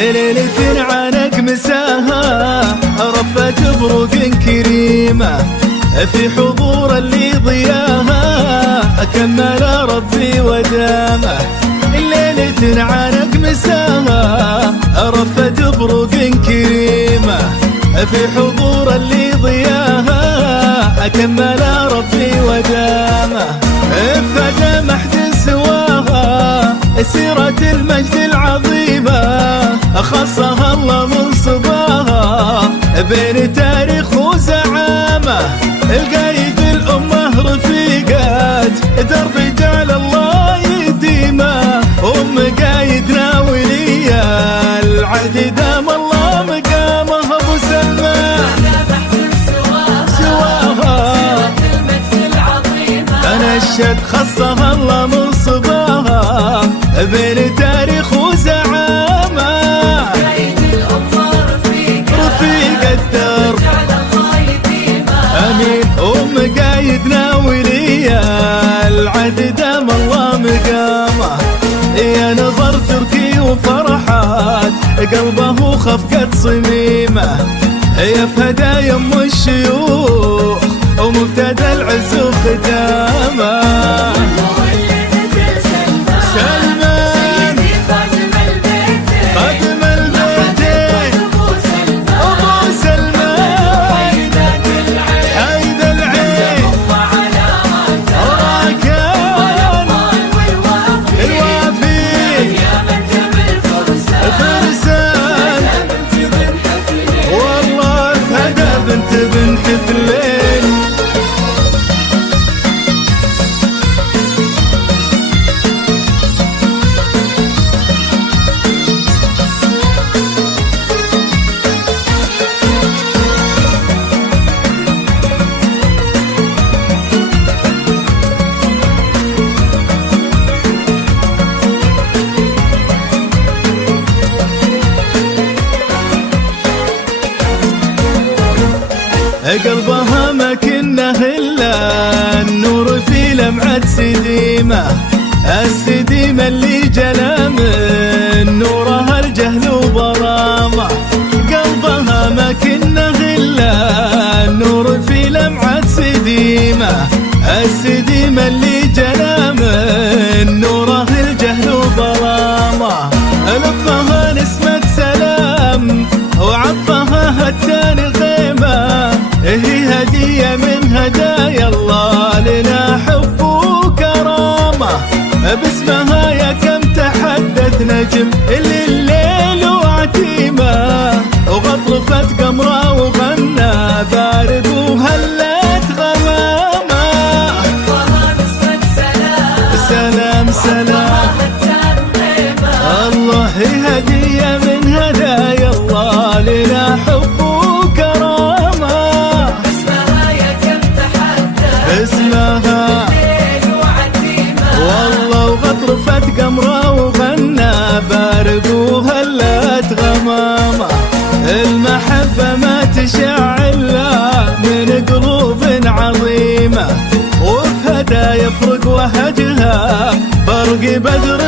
ليلة عنق مساها رفة بروق كريمة في حضور اللي ضياها كمل ربي ودامه. ليلة عنق مساها رفة بروق كريمة في حضور اللي ضياها كمل ربي ودامه. فدا محد سواها سيرة المجد العظيمة خصها الله من صباها بين تاريخ وزعامة. القايد الأمة رفيقات درب جعل الله يديمه قايدنا وليا العهد دام الله مقامه. ابو سلمى سواها انا الشد خصها الله من صباها بين تاريخ وزعامة. رفيق الدرب امين قايدنا وليا العهد دام الله مقامه. يا نظر تركي وفرحات قلبه خفقة صميمة يا فدا يم الشيوخ ومبتدى العز وختامه. سلمان خادم البيتين أبو سلمان حيد العين راكان الوافي فرسان والله فدا بنت حفلين. قلبها ما كنا إلا النور في لمعة سديمة السديمة اللي جلا من نورها الجهل وظلامة. قلبها ما كنا إلا النور في لمعة سديمة السديمة اللي جلا من نورها الجهل وظلامة. لطفها نسمة سلام وعطفها التاني غيمة هي هدية من هدايا الله لنا حب وكرامة. باسمها يا كم تحدث نجم اللي الليل وعتيمة وغطرفت قمرة وغنى بارد وهلت غمامة. سلام سلام الله هي هدية من هدايا الله لنا حب اسمها والله وغطرفت قمرة وغنى بارق وهلت غمامة. المحبة ما تشع إلا من قلوب عظيمة وفي هدا يفرق وهجها برق بدر